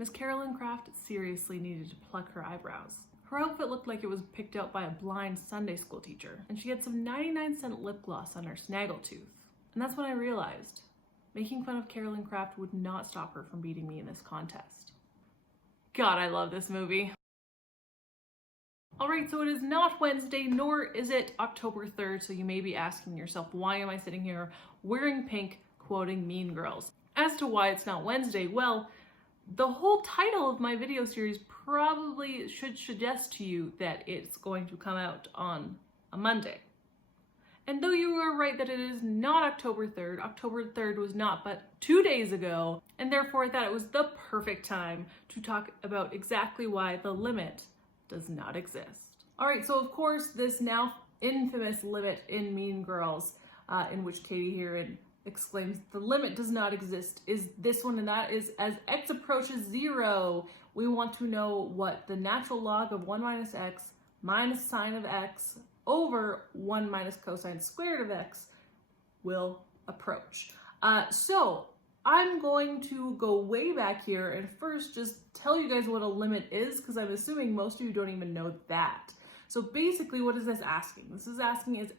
Miss Carolyn Craft seriously needed to pluck her eyebrows. Her outfit looked like it was picked out by a blind Sunday school teacher, and she had some 99-cent lip gloss on her snaggletooth. And that's when I realized, making fun of Carolyn Craft would not stop her from beating me in this contest. God, I love this movie. Alright, so it is not Wednesday, nor is it October 3rd, so you may be asking yourself, why am I sitting here wearing pink, quoting Mean Girls? As to why it's not Wednesday, well, the whole title of my video series probably should suggest to you that it's going to come out on a Monday. And though you were right that it is not October 3rd was not but 2 days ago, and therefore I thought it was the perfect time to talk about exactly why the limit does not exist. Alright, so of course this now infamous limit in Mean Girls, in which Katie Heron exclaims, "The limit does not exist," is this one, and that is, as x approaches 0, we want to know what the natural log of 1 minus x minus sine of x over 1 minus cosine squared of x will approach. So I'm going to go way back here and first just tell you guys what a limit is, because I'm assuming most of you don't even know that. So basically, what is this asking? This is asking, as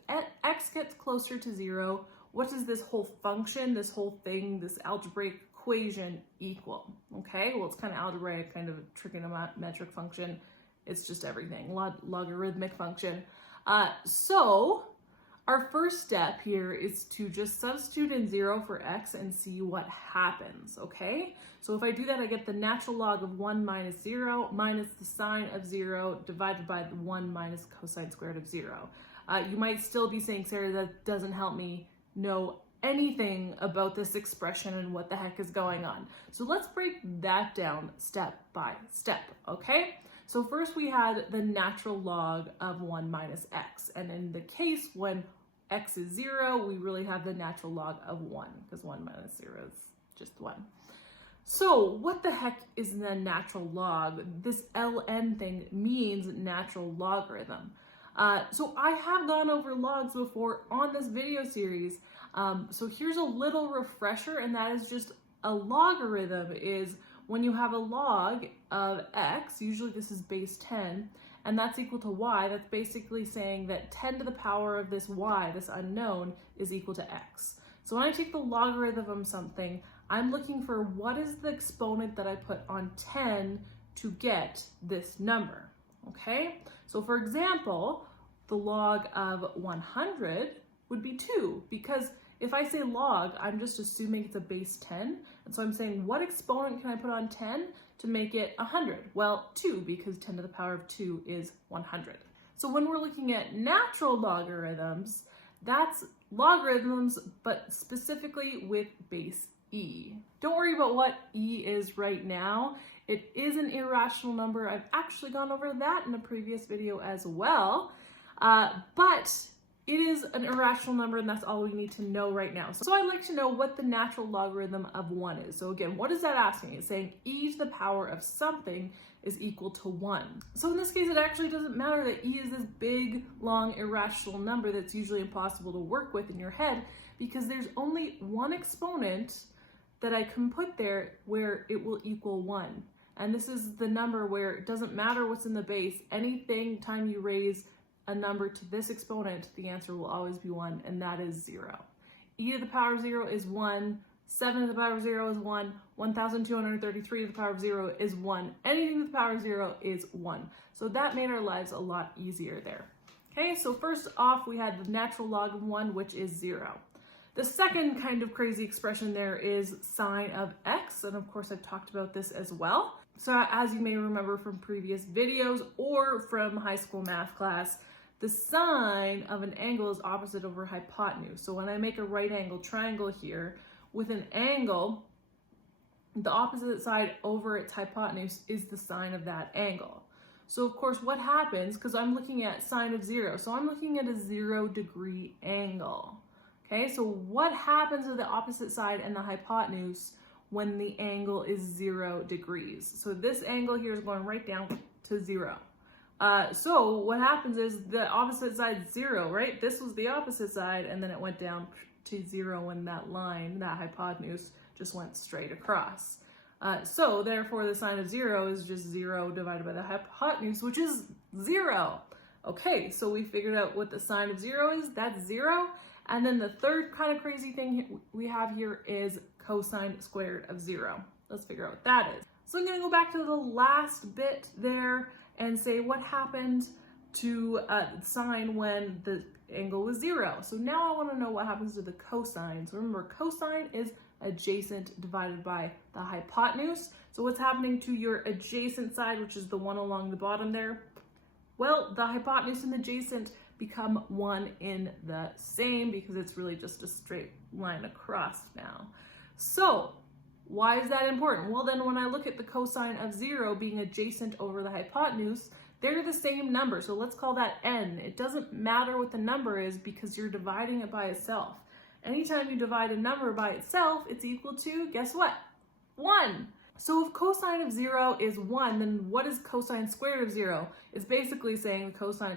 x gets closer to 0, what does this whole function, this whole thing, this algebraic equation equal? Okay, well, it's kind of algebraic, kind of a trigonometric function. It's just everything, logarithmic function. So our first step here is to just substitute in 0 for x and see what happens, okay? So if I do that, I get the natural log of 1 minus 0 minus the sine of 0 divided by the 1 minus cosine squared of 0. You might still be saying, Sarah, that doesn't help me know anything about this expression and what the heck is going on. So let's break that down step by step, okay? So first we had the natural log of 1 minus x, and in the case when x is 0, we really have the natural log of 1, because 1 minus 0 is just 1. So what the heck is the natural log? This ln thing means natural logarithm. So I have gone over logs before on this video series, so here's a little refresher, and that is just a logarithm is when you have a log of x, usually this is base 10, and that's equal to y. That's basically saying that 10 to the power of this y, this unknown, is equal to x. So when I take the logarithm of something, I'm looking for what is the exponent that I put on 10 to get this number, okay? So for example, the log of 100 would be 2, because if I say log, I'm just assuming it's a base 10, and so I'm saying what exponent can I put on 10 to make it 100? Well, 2, because 10 to the power of 2 is 100. So when we're looking at natural logarithms, that's logarithms, but specifically with base e. Don't worry about what e is right now. It is an irrational number. I've actually gone over that in a previous video as well, but it is an irrational number, and that's all we need to know right now. So I'd like to know what the natural logarithm of 1 is. So again, what is that asking? It's saying e to the power of something is equal to 1. So in this case, it actually doesn't matter that e is this big, long, irrational number that's usually impossible to work with in your head, because there's only one exponent that I can put there where it will equal 1. And this is the number where it doesn't matter what's in the base. Anything time you raise a number to this exponent, the answer will always be 1, and that is 0. E to the power of 0 is 1, 7 to the power of 0 is 1, 1,233 to the power of 0 is 1. Anything to the power of 0 is 1. So that made our lives a lot easier there. Okay, so first off, we had the natural log of 1, which is 0. The second kind of crazy expression there is sine of x, and of course I've talked about this as well. So as you may remember from previous videos or from high school math class, the sine of an angle is opposite over hypotenuse. So when I make a right angle triangle here with an angle, the opposite side over its hypotenuse is the sine of that angle. So of course what happens, because I'm looking at sine of 0, so I'm looking at a 0-degree angle. Okay, so what happens to the opposite side and the hypotenuse when the angle is 0 degrees? So this angle here is going right down to 0. So what happens is the opposite side is 0, right? This was the opposite side, and then it went down to 0 when that line, that hypotenuse, just went straight across. So therefore the sine of 0 is just 0 divided by the hypotenuse, which is 0. Okay, so we figured out what the sine of 0 is, that's 0. And then the third kind of crazy thing we have here is cosine squared of 0. Let's figure out what that is. So I'm going to go back to the last bit there and say what happened to sine when the angle was 0. So now I want to know what happens to the cosine. So remember, cosine is adjacent divided by the hypotenuse. So what's happening to your adjacent side, which is the one along the bottom there? Well, the hypotenuse and the adjacent become one in the same because it's really just a straight line across now. So why is that important? Well, then when I look at the cosine of 0 being adjacent over the hypotenuse, they're the same number. So let's call that n. It doesn't matter what the number is because you're dividing it by itself. Anytime you divide a number by itself, it's equal to, guess what? 1. So if cosine of 0 is 1, then what is cosine squared of 0? It's basically saying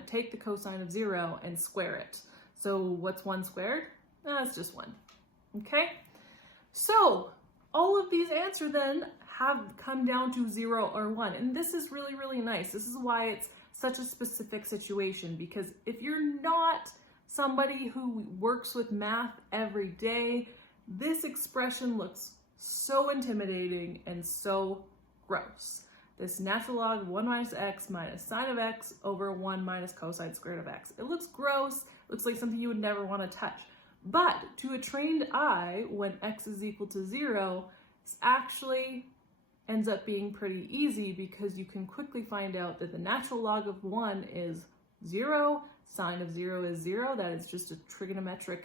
take the cosine of 0 and square it. So what's 1 squared? It's just 1. Okay? So all of these answers then have come down to 0 or 1. And this is really, really nice. This is why it's such a specific situation, because if you're not somebody who works with math every day, this expression looks so intimidating and so gross. This natural log of 1 minus x minus sine of x over 1 minus cosine squared of x. It looks gross, looks like something you would never want to touch. But to a trained eye, when x is equal to 0, this actually ends up being pretty easy because you can quickly find out that the natural log of 1 is 0, sine of 0 is 0. That is just a trigonometric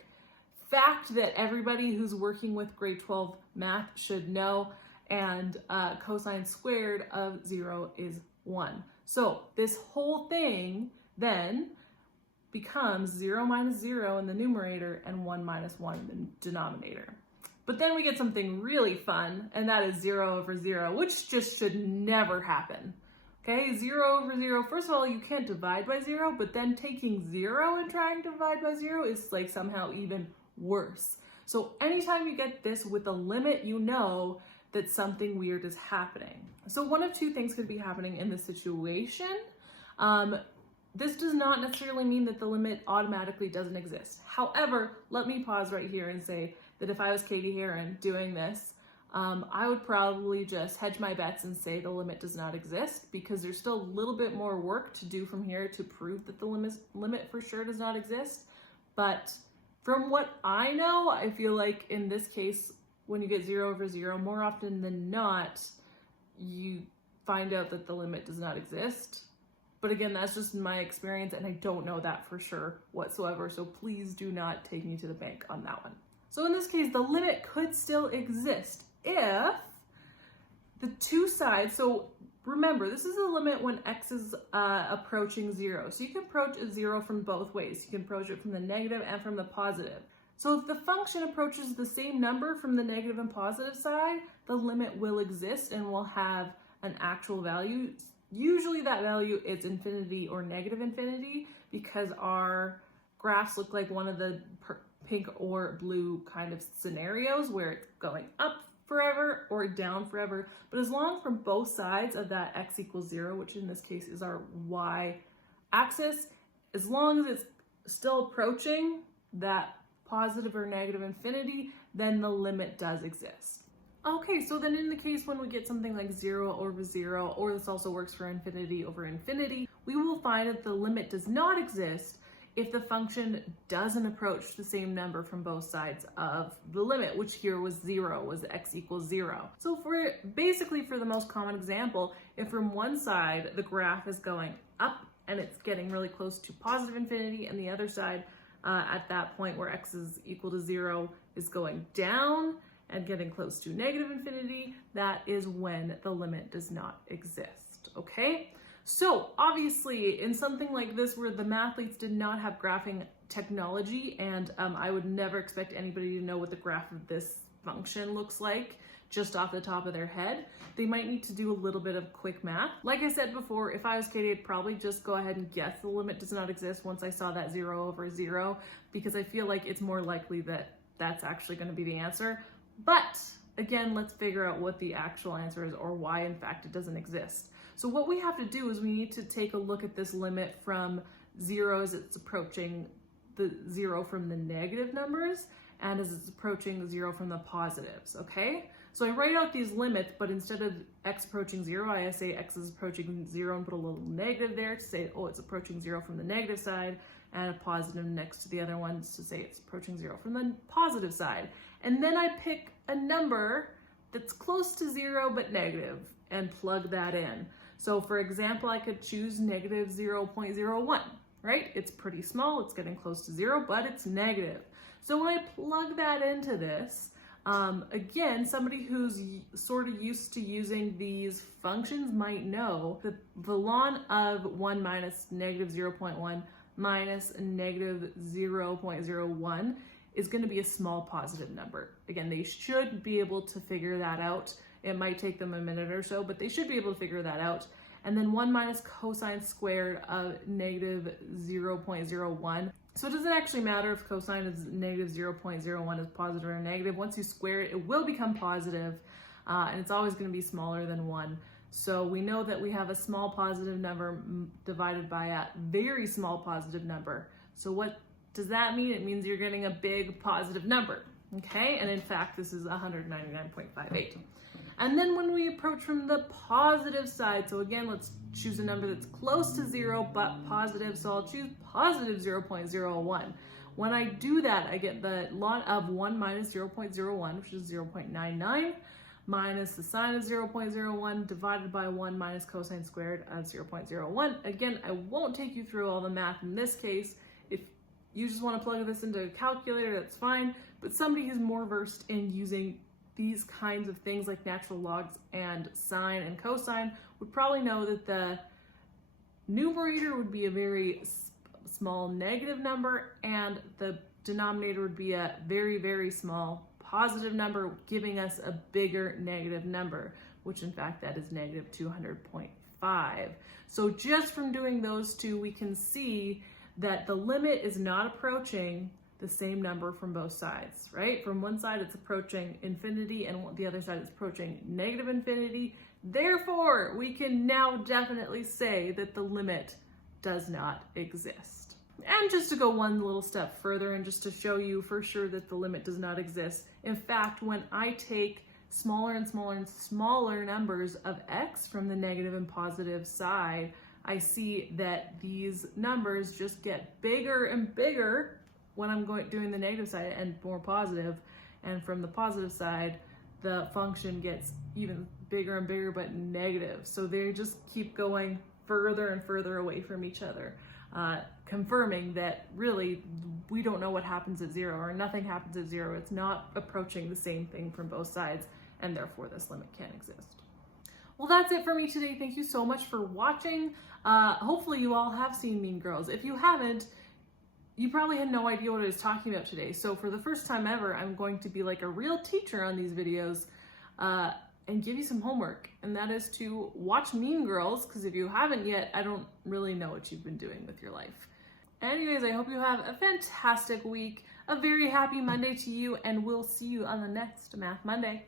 fact that everybody who's working with grade 12 math should know, and cosine squared of 0 is 1. So this whole thing then becomes 0 minus 0 in the numerator and 1 minus 1 in the denominator. But then we get something really fun, and that is 0 over 0, which just should never happen. Okay, 0 over 0, first of all, you can't divide by 0, but then taking 0 and trying to divide by 0 is like somehow even worse. So anytime you get this with a limit, you know that something weird is happening. So one of two things could be happening in this situation. This does not necessarily mean that the limit automatically doesn't exist. However, let me pause right here and say that if I was Katie Heron doing this, I would probably just hedge my bets and say the limit does not exist, because there's still a little bit more work to do from here to prove that the limit for sure does not exist. But from what I know, I feel like in this case, when you get 0 over 0, more often than not, you find out that the limit does not exist. But again, that's just my experience, and I don't know that for sure whatsoever, so please do not take me to the bank on that one. So in this case, the limit could still exist if the two sides, so remember, this is the limit when x is approaching 0. So you can approach a 0 from both ways. You can approach it from the negative and from the positive. So if the function approaches the same number from the negative and positive side, the limit will exist and will have an actual value. Usually that value is infinity or negative infinity, because our graphs look like one of the pink or blue kind of scenarios where it's going up forever or down forever. But as long as from both sides of that x equals 0, which in this case is our y axis, as long as it's still approaching that positive or negative infinity, then the limit does exist. Okay, so then in the case when we get something like 0 over 0, or this also works for infinity over infinity, we will find that the limit does not exist if the function doesn't approach the same number from both sides of the limit, which here was 0, was x equals 0. So for basically for the most common example, if from one side the graph is going up and it's getting really close to positive infinity, and the other side at that point where x is equal to 0 is going down and getting close to negative infinity, that is when the limit does not exist, okay? So obviously in something like this where the mathletes did not have graphing technology, and I would never expect anybody to know what the graph of this function looks like just off the top of their head, they might need to do a little bit of quick math. Like I said before, if I was Katie, I'd probably just go ahead and guess the limit does not exist once I saw that 0 over 0, because I feel like it's more likely that that's actually going to be the answer. But again, let's figure out what the actual answer is or why in fact it doesn't exist. So what we have to do is we need to take a look at this limit from 0 as it's approaching the 0 from the negative numbers and as it's approaching 0 from the positives, okay? So I write out these limits, but instead of x approaching 0, I say x is approaching 0 and put a little negative there to say, oh, it's approaching 0 from the negative side, and a positive next to the other ones to say it's approaching 0 from the positive side. And then I pick a number that's close to 0 but negative and plug that in. So for example, I could choose negative 0.01, right? It's pretty small, it's getting close to 0, but it's negative. So when I plug that into this, again, somebody who's sort of used to using these functions might know that the ln of 1 minus negative 0.1 minus negative 0.01 is going to be a small positive number. Again, they should be able to figure that out. It might take them a minute or so, but they should be able to figure that out. And then 1 minus cosine squared of negative 0.01. So it doesn't actually matter if cosine is negative 0.01 is positive or negative. Once you square it, it will become positive, and it's always going to be smaller than 1. So we know that we have a small positive number divided by a very small positive number. So what does that mean? It means you're getting a big positive number, okay? And in fact, this is 199.58. And then when we approach from the positive side, so again, let's choose a number that's close to 0 but positive, so I'll choose positive 0.01. When I do that, I get the ln of 1 minus 0.01, which is 0.99, minus the sine of 0.01 divided by 1 minus cosine squared of 0.01. Again, I won't take you through all the math in this case. If you just want to plug this into a calculator, that's fine, but somebody who's more versed in using these kinds of things like natural logs and sine and cosine would probably know that the numerator would be a very small negative number and the denominator would be a very, very small positive number, giving us a bigger negative number, which in fact that is negative 200.5. So just from doing those two, we can see that the limit is not approaching the same number from both sides, right? From one side it's approaching infinity and the other side is approaching negative infinity. Therefore, we can now definitely say that the limit does not exist. And just to go one little step further and just to show you for sure that the limit does not exist, in fact, when I take smaller and smaller and smaller numbers of x from the negative and positive side, I see that these numbers just get bigger and bigger when I'm doing the negative side and more positive, and from the positive side, the function gets even bigger and bigger but negative. So they just keep going further and further away from each other, confirming that really we don't know what happens at 0 or nothing happens at 0. It's not approaching the same thing from both sides, and therefore this limit can't exist. Well, that's it for me today. Thank you so much for watching. Hopefully you all have seen Mean Girls. If you haven't, you probably had no idea what I was talking about today. So for the first time ever, I'm going to be like a real teacher on these videos and give you some homework. And that is to watch Mean Girls, because if you haven't yet, I don't really know what you've been doing with your life. Anyways, I hope you have a fantastic week, a very happy Monday to you, and we'll see you on the next Math Monday.